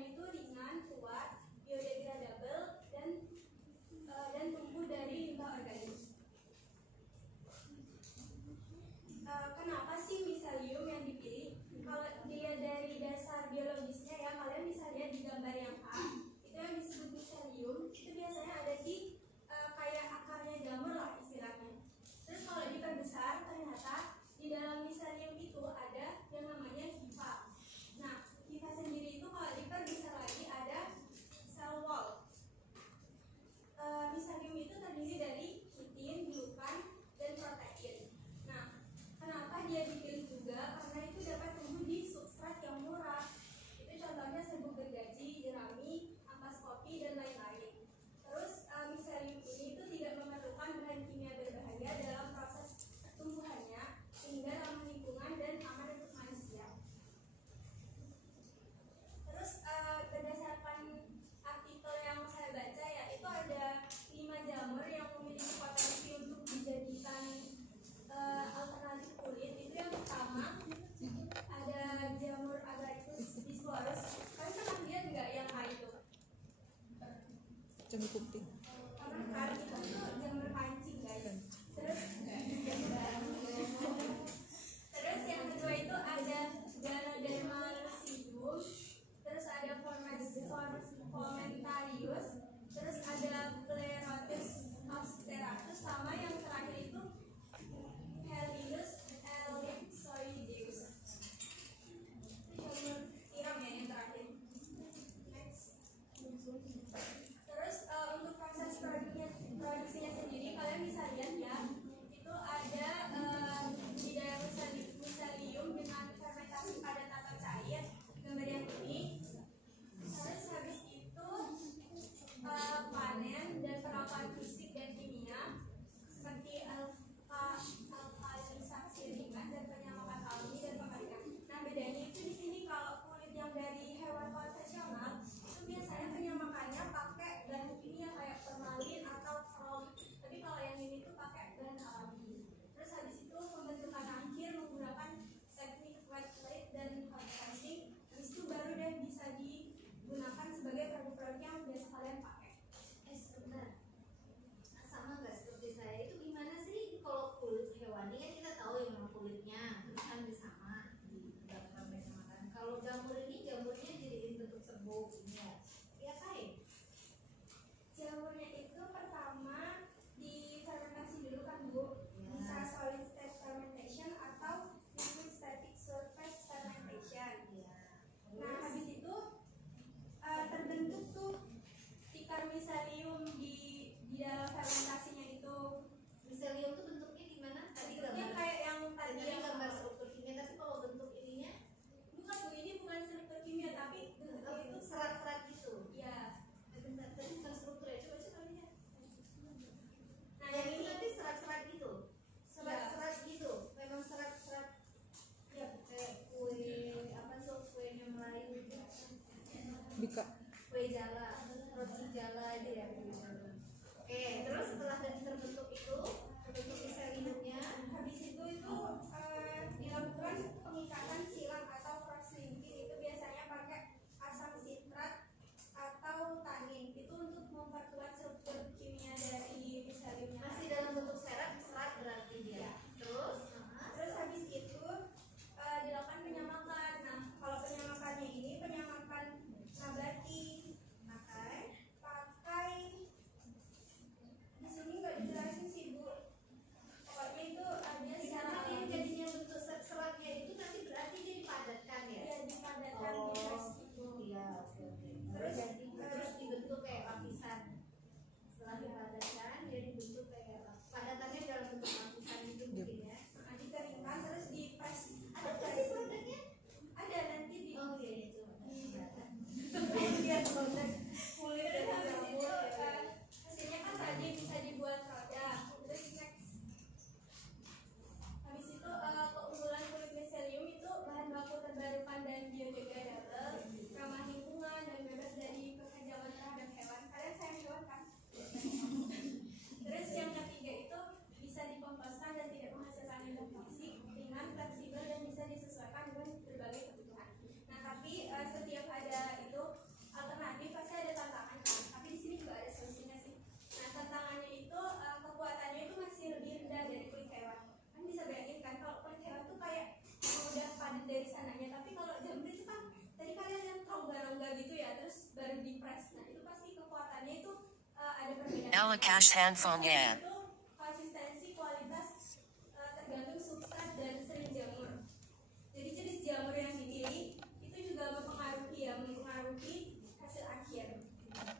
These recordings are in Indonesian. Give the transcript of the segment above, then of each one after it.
tumbuhannya itu ringan, kuat, biodegradable, dan tumbuh dari limbah organik. Kenapa sih miselium yang dipilih? Kalau dilihat dari dasar biologisnya ya, kalian bisa lihat di gambar yang A, itu yang disebut miselium, itu biasanya ada di kayak akarnya jamur lah istilahnya. Terus kalau diperbesar, ternyata di dalam miselium itu ada yang namanya hifa. Nah, hifa sendiri itu kalau diperbesar lagi ada cell wall. Miselium itu terdiri dari kitin, glukan, dan protein. Nah, kenapa dia dipilih juga? Karena itu dapat tumbuh di substrat yang murah. Itu contohnya serbuk gergaji, jerami, ampas kopi, dan lain-lain. Terus miselium ini itu tidak memerlukan bahan kimia berbahaya dalam proses pertumbuhannya, sehingga ramah lingkungan dan aman untuk manusia. Terus berdasarkan artikel yang saya baca ya, itu ada 5 jamur yang memiliki potensi untuk dijadikan alternatif kulit. Itu yang pertama ada jamur Agaricus bisporus. Kalian pernah lihat nggak yang A itu? Jamur putih. Karena itu jamur pancing guys. Terus yang kedua itu ada Ganoderma lucidum. Terus ada Fomentarius. Terus ada Pleurotus obsteratus, sama yang terakhir itu Helinus ellipsoideus. Jamur tiram ya yang terakhir. Next. Terus untuk gitu ya, terus baru di press. Nah itu pasti kekuatannya itu ada perbedaan. Alakash handphone ya. Itu konsistensi kualitas tergantung substrat dan sering jamur. Jadi jenis jamur yang dipilih itu juga mempengaruhi hasil akhir.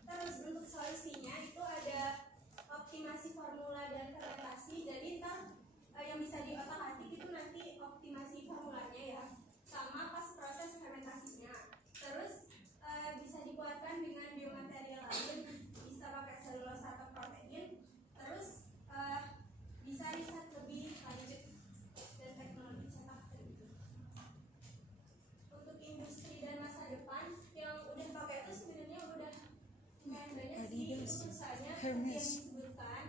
Terus untuk solusinya itu ada optimasi formula dan fermentasi. Jadi ntar yang bisa diotak-atik itu nanti optimasi formulanya ya, sama pas proses fermentasinya. Terus bisa dikuatkan dengan biomaterial lain, bisa pakai selulosa atau protein. Terus bisa riset lebih lanjut dan teknologi cetak gitu. Untuk industri dan masa depan yang udah pakai itu sebenarnya udah lumayan banyak sih. Itu perusahaannya yang disebutkan.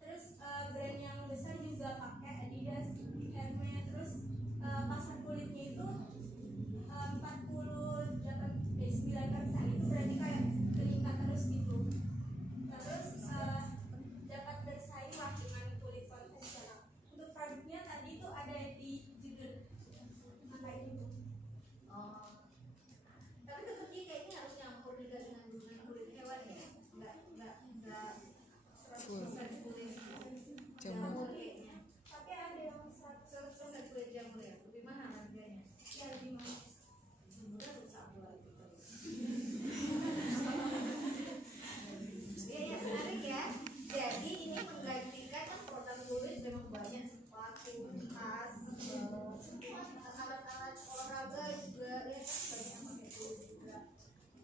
Terus brand yang besar juga pakai Adidas, Hermes. Terus pasar kulitnya itu 9% itu berarti kayak meningkat terus gitu. Terus dapat bersaing lah dengan kulit konvensional. Untuk produknya tadi itu ada di judul maka itu. Tapi tetapnya kayaknya harus nyampur juga dengan kulit hewan ya, nggak 100% kulit jamur kayaknya. Tapi ada yang 100% kulit jamur ya. Lebih mahal harganya? Ya lebih mahal. Sebenarnya rusak pula itu. Iya menarik ya. Jadi ini menggantikan kan produk kulit memang banyak, sepatu, tas, semua alat-alat olahraga juga ya kan banyak yang pakai kulit juga.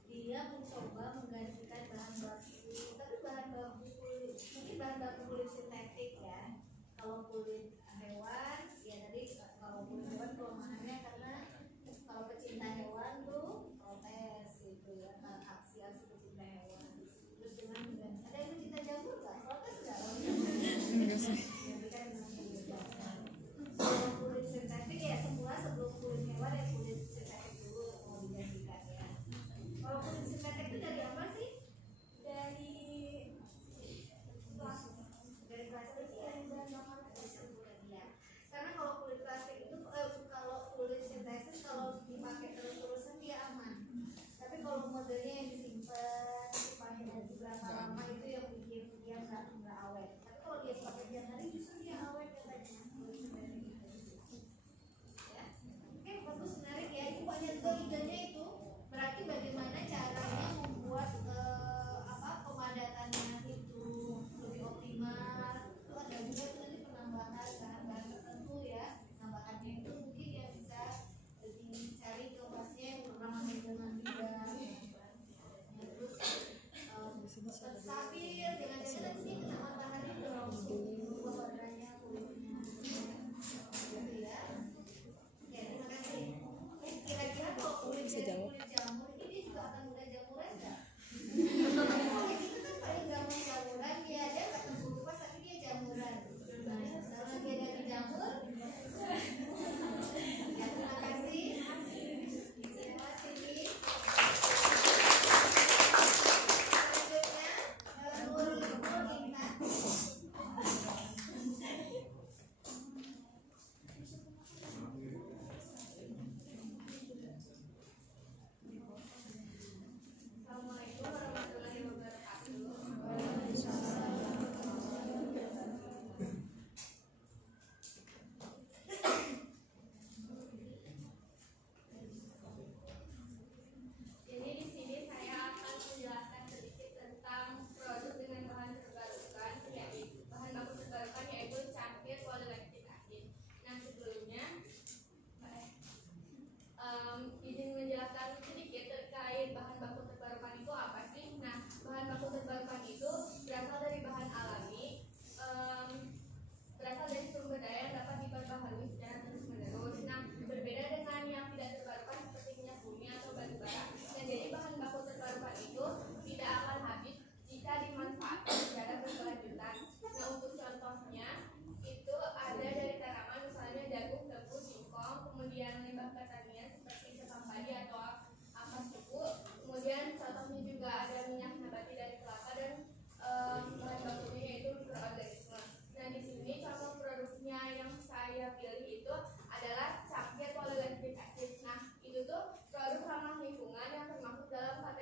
Dia mencoba menggantikan bahan baku, tapi bahan baku kulit, mungkin bahan baku kulit sintetik ya. Kalau kulit hewan, ya tadi kalau kulit hewan kelemahannya karena kalau pecinta hewan tuh protes gitu ya, aksi-aksi pecinta hewan. Terus dengan ada yang pecinta jamur nggak? Protes nggak? Enggak sih. Kalau kulit sintetik ya semula sebelum kulit hewan ya kulit sintetik dulu mau digantikan ya. Kalau kulit sintetik itu dari apa sih? Dari plastik. Dari plastik ya. Ya. Karena kalau kulit plastik itu kalau kulit sintetis kalau dipakai terus-terusan dia aman. Tapi kalau modelnya yang disimpan dipakai berapa lama itu yang bikin dia nggak awet. Tapi kalau dia pakai tiap hari justru dia awet katanya. Kulit sintetik itu. Ya. Oke, bagus, menarik ya. Itu banyak juga idenya itu. Berarti bagaimana caranya membuat pemadatannya itu lebih optimal. Itu ada juga tadi penambahan bahan tertentu ya. Tambahannya itu mungkin yang bisa dicari ke pasnya yang ramah lingkungan juga. Ya, terus tetap stabil, jangan-jangan nanti kena matahari dong, berubah warnanya kulitnya. Gitu ya. Ya, terima kasih. Kira-kira kalau kulit jamur ini dia juga akan mudah jamuran nggak? Kalau itu kan paling gampang jamuran, dia nggak tentu pas tapi dia jamuran. Kalau dia dari jamur, ya terima kasih. Selamat tinggi. Selanjutnya Nur Intan. Assalamualaikum warahmatullahi wabarakatuh. Jadi di sini saya akan menjelaskan sedikit tentang produk dengan bahan terbarukan, yaitu bahan baku terbarukan yaitu cangkir polilactic acid. Nah sebelumnya izin menjelaskan sedikit terkait bahan baku terbarukan itu apa sih? Nah bahan baku terbarukan itu berasal dari bahan alami, berasal dari sumber daya yang dapat diperbaharui secara terus menerus. Nah berbeda dengan yang tidak terbarukan seperti minyak bumi atau batu bara. Nah jadi bahan baku terbarukan itu tidak akan habis jika dimanfaatkan secara berkelanjutan. Nah untuk contohnya itu ada dari tanaman misalnya jagung, tebu, singkong, kemudian limbah pertanian seperti sekam padi atau ampas tebu. Kemudian contohnya juga ada minyak nabati dari kelapa dan bahan bakunya yaitu mikroorganisme. Nah di sini contoh produknya yang saya pilih itu adalah cangkir polilactic acid. Nah itu tuh produk ramah lingkungan yang termasuk dalam kategori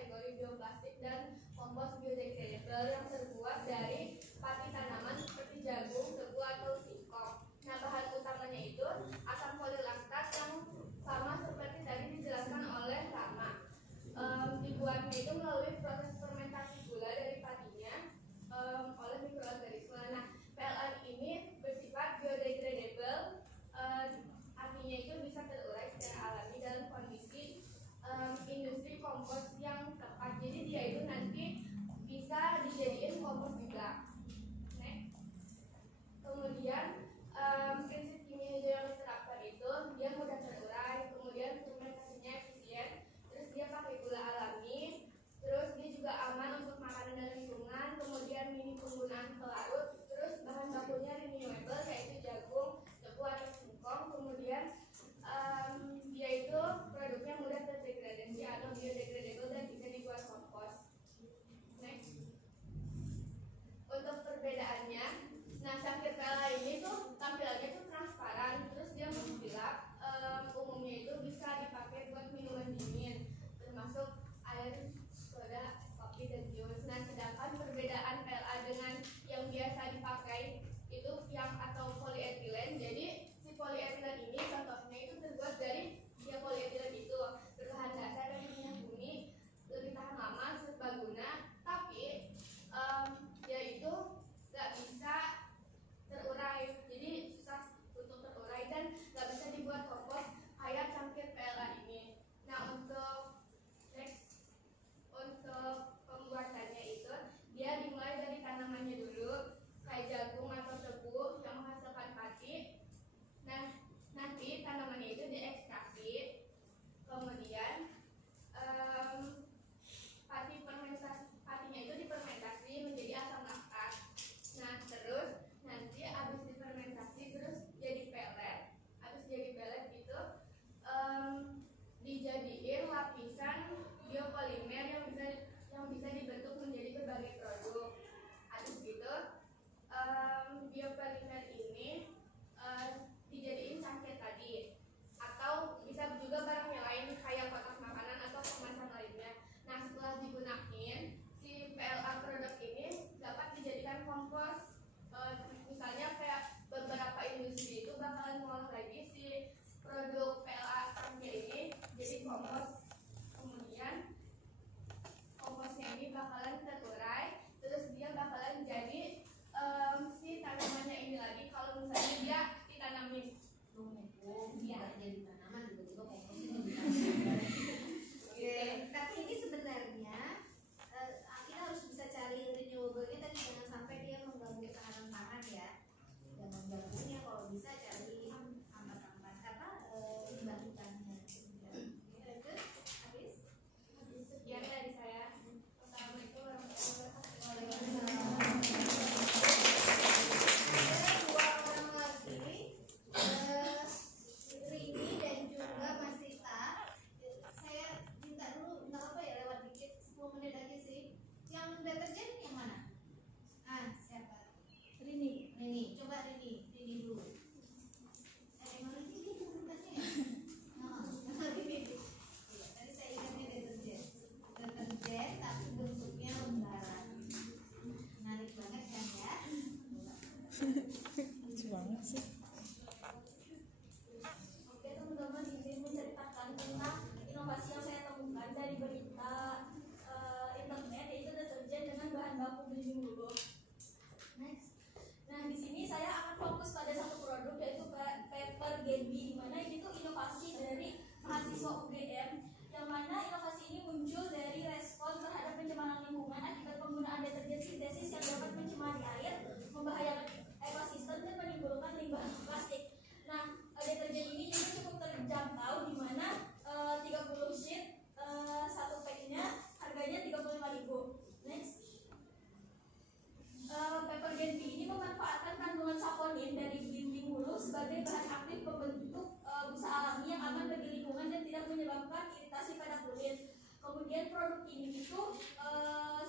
tidak menyebabkan iritasi pada kulit. Kemudian produk ini itu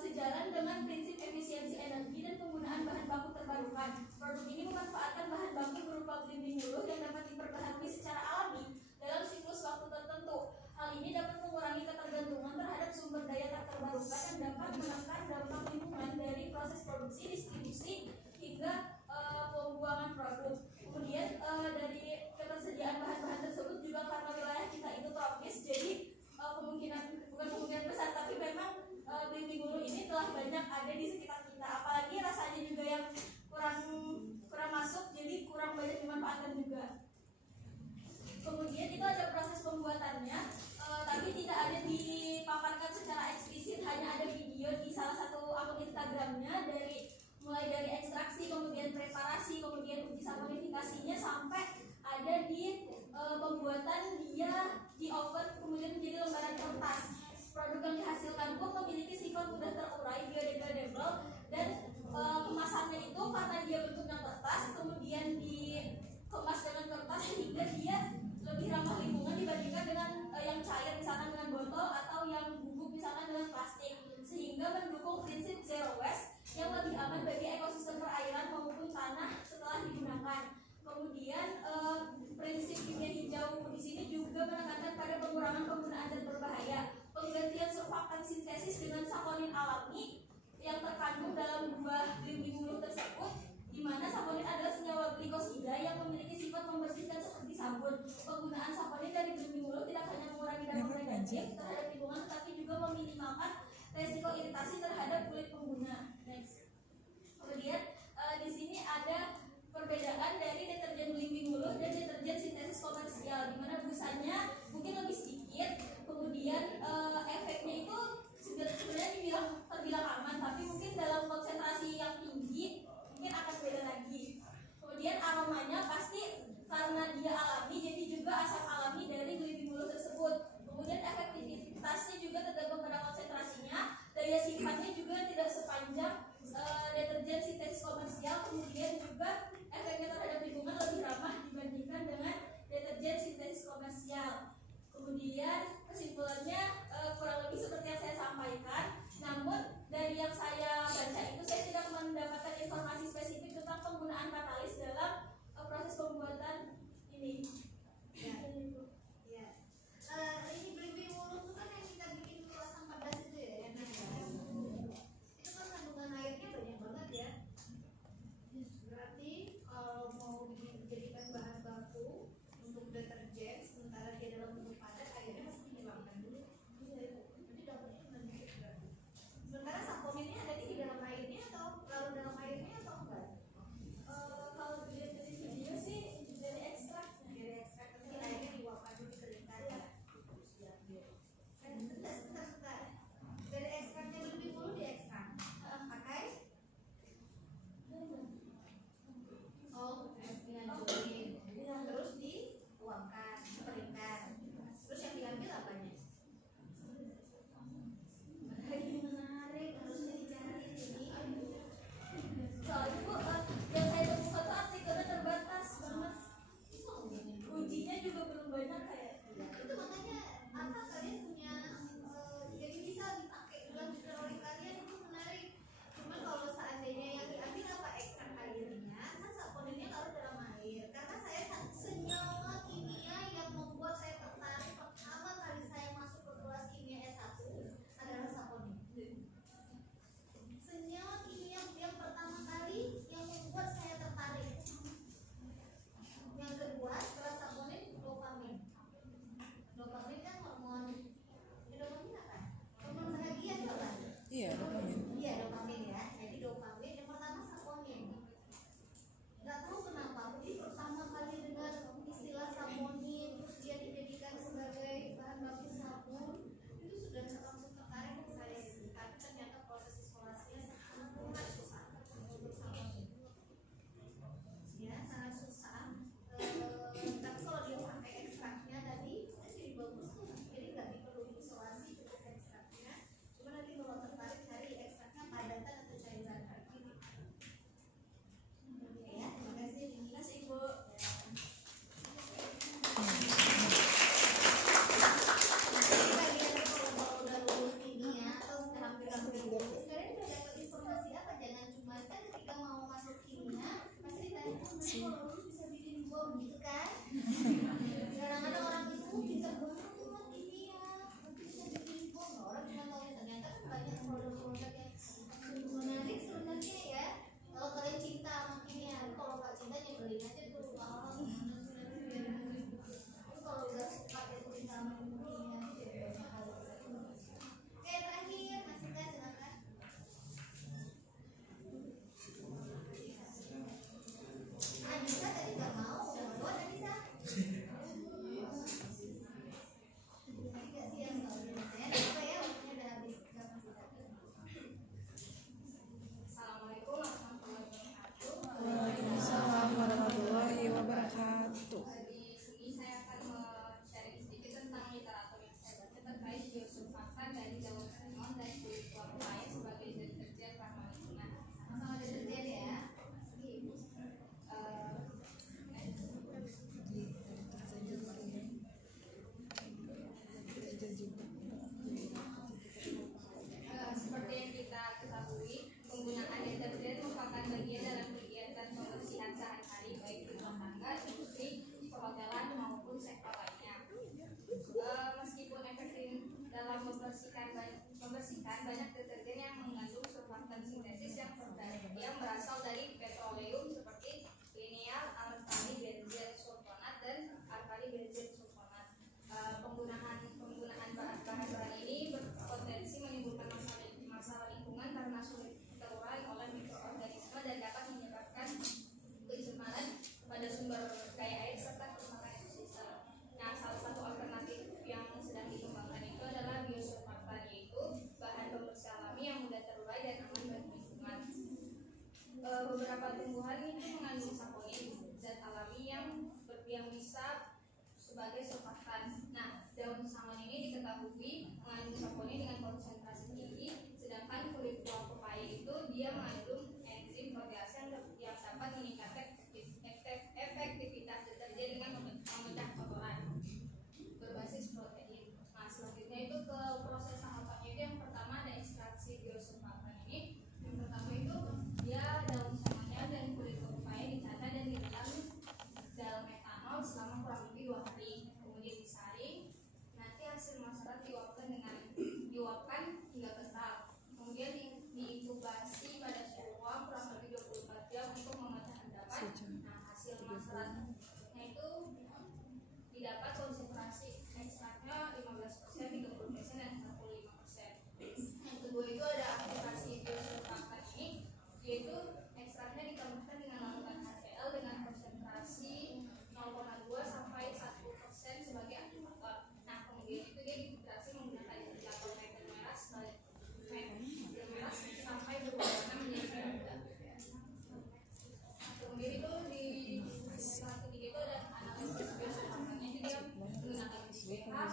sejalan dengan prinsip efisiensi energi dan penggunaan bahan baku terbarukan. Produk ini memanfaatkan bahan baku berupa belimbing uluh yang dapat diperbaharui secara alami dalam siklus waktu tertentu. Hal ini dapat mengurangi ketergantungan terhadap sumber daya tak terbarukan dan dapat menekan dampak lingkungan dari proses produksi, distribusi, hingga pembuangan produk. Kemudian dari ketersediaan bahan-bahan tersebut juga karena wilayah kita itu tropis, jadi bukan kemungkinan besar, tapi memang belimbing uluh ini telah banyak ada di sekitar kita. Apalagi rasanya juga yang kurang masuk, jadi kurang banyak dimanfaatkan juga. Kemudian itu ada proses pembuatannya, tapi tidak ada dipaparkan secara eksplisit, hanya ada video di salah satu akun Instagramnya, mulai dari ekstraksi, kemudian preparasi, kemudian uji saponifikasinya, sampai ada di pembuatan dia di oven kemudian menjadi lembaran kertas. Produk yang dihasilkan pun memiliki sifat mudah terurai, biodegradable, dan kemasannya itu karena dia bentuknya kertas, kemudian dikemas dengan kertas sehingga dia lebih ramah lingkungan dibandingkan dengan yang cair, misalkan dengan botol, atau yang bubuk misalkan dengan plastik, sehingga mendukung prinsip zero waste yang lebih aman bagi ekosistem perairan maupun tanah setelah digunakan. Kemudian prinsip kimia hijau di sini juga menekankan pada pengurangan penggunaan zat berbahaya, penggantian surfaktan sintesis dengan saponin alami yang terkandung dalam buah belimbing uluh tersebut, di mana saponin adalah senyawa glikosida yang memiliki sifat membersihkan seperti sabun. Penggunaan saponin dari belimbing uluh tidak hanya mengurangi dampak negatif terhadap lingkungan, tetapi juga meminimalkan resiko iritasi terhadap kulit pengguna. Next. Kemudian di sini ada perbedaan dari deterjen belimbing uluh dan deterjen sintesis komersial, di mana busanya mungkin lebih sedikit, kemudian efeknya itu sebenarnya terbilang aman, tapi mungkin dalam konsentrasi yang tinggi mungkin akan beda lagi. Kemudian aromanya pasti karena dia alami, jadi juga asam alami dari belimbing uluh tersebut. Kemudian efektivitasnya juga tergantung pada konsentrasinya, daya simpannya juga tidak sepanjang deterjen sintesis komersial, kemudian juga efeknya terhadap lingkungan lebih ramah dibandingkan dengan deterjen sintesis komersial. Kemudian kesimpulannya kurang lebih seperti yang saya sampaikan, namun dari yang saya baca itu saya tidak mendapatkan informasi spesifik tentang penggunaan katalis dalam proses pembuatan ini. Ini belimbing uluh itu kan yang kita bikin asam pedas itu ya, itu kan kandungan airnya banyak banget ya. Berarti kalau mau dijadikan bahan baku untuk deterjen, sementara dia dalam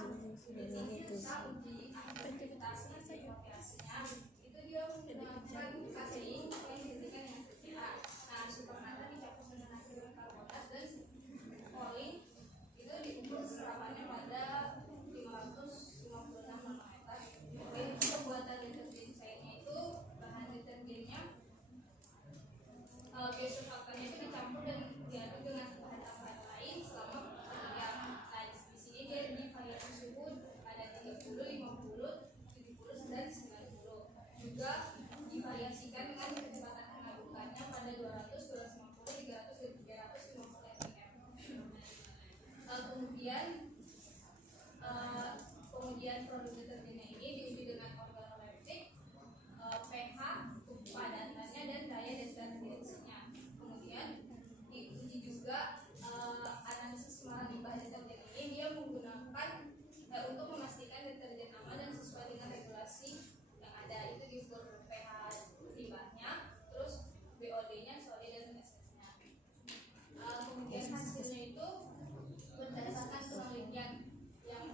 prinsipnya bisa uji aktivitasnya evaluasinya itu dia menggunakan kasein yang dihentikan dengan cairan. Nah, supernatta dicampur dengan natrium karbonat dan kolin itu diukur serapannya pada 556 nanometer. Untuk pembuatan deterjen cairnya itu bahan deterjennya biosurfaktannya itu dicampur dan diaduk dengan bahan-bahan lain selama jam. Nah, di sini dia divariasi suhu ada 30, 50, 70 dan 90. Juga divariasikan dengan kecepatan pengadukannya pada 200, 250, 300 dan 350 ppm. Kemudian produk deterjennya ini diuji dengan organoleptik, pH, kepadatannya dan daya detergensinya. Kemudian diuji juga analisis semalahan limbah deterjen ini dia menggunakan untuk memastikan deterjen aman dan sesuai dengan regulasi yang ada. Itu diukur pH limbahnya, terus BOD-nya, solid dan SS-nya. Kemudian hasilnya itu berdasarkan penelitian yang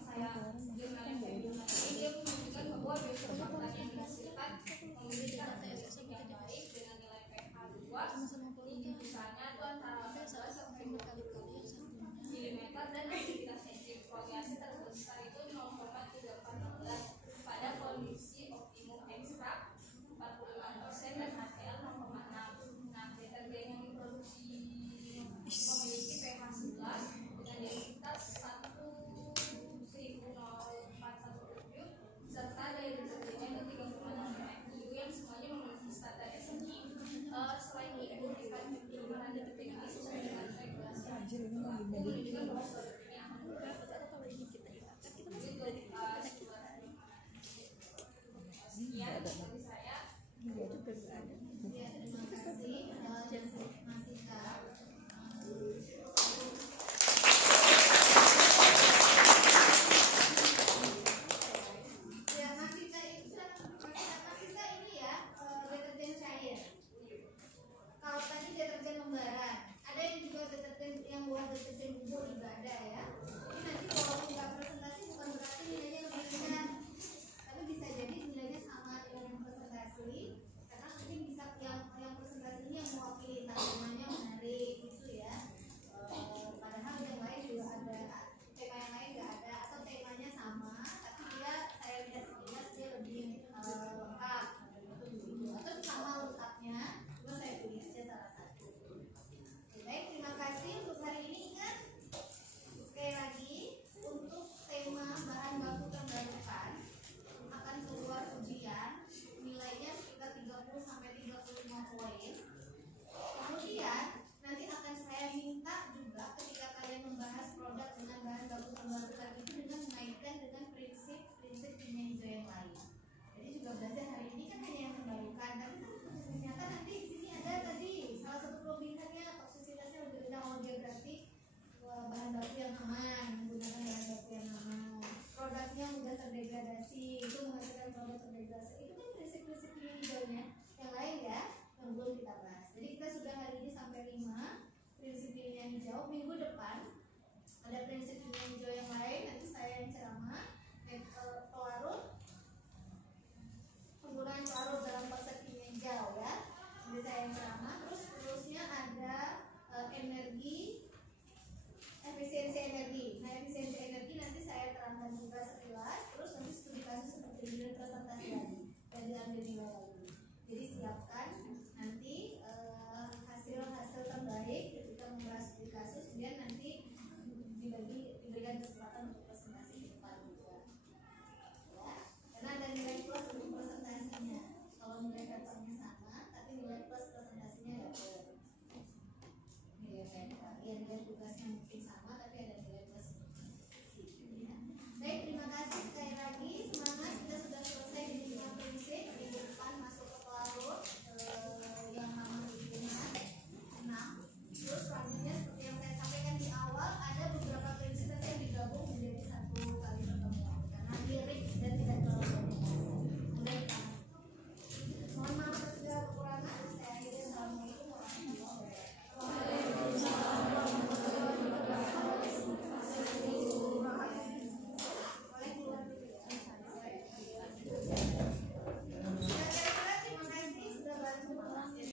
jurnal yang saya gunakan ini dia menunjukkan bahwa biosurfaktan yang dihasilkan memiliki karakteristik yang baik dengan nilai pH 2, tinggi busanya itu antara 14 sampai 20 mm dan aktivitas sentrifugasi terbesar itu 0,314 pada kondisi optimum ekstrak 45% dan HCl 0,6. Nah, deterjen yang diproduksi memiliki pH 11 dengan densitas 1.0417 serta daya deterjennya itu 30 nanometer yang semuanya memiliki standar SNI. Selain itu, penyimpanan deterjen ini sesuai dengan regulasi yang berlaku menunjukkan bahwa produk ini aman sekian dari saya. Ya, terima kasih Mas Ika. Ya, Mas Ika ini ya deterjen cair. Kalau tadi deterjen lembaran, ada yang juga deterjen yang buat deterjen bubuk juga ada ya. Ini nanti kalau nggak presentasi bukan berarti nilainya lebih rendah, tapi bisa jadi nilainya sama dengan yang presentasi. Karena mungkin bisa yang presentasi ini yang mewakili tanamannya menarik gitu ya. Padahal yang lain juga ada, tema yang lain nggak ada atau temanya sama, tapi saya lihat sekilas dia lebih lengkap gitu. Atau sama lengkapnya, cuma saya pilih aja salah satu. Baik, terima kasih untuk hari ini. Ingat sekali lagi untuk tema bahan baku terbarukan akan keluar ujian nilainya sekitar 30 sampai 35 poin. Kemudian nanti akan saya minta juga ketika kalian membahas produk dengan bahan baku terbarukan itu dengan mengaitkan dengan prinsip kimia hijau yang lain. Jadi juga belajar hari ini kan hanya yang terbarukan, tapi ternyata nanti di sini ada tadi salah satu kelebihannya toksisitasnya lebih rendah. Oh, dia berarti bahan baku yang aman, menggunakan bahan baku yang aman. Produknya mudah terdegradasi, itu menghasilkan produk terdegradasi. Itu kan prinsip-prinsip kimia hijaunya yang lain ya, yang belum kita bahas. Jadi kita sudah hari ini sampai 5 prinsip kimia hijau. Minggu depan ada prinsip kimia hijau yang lain, nanti saya yang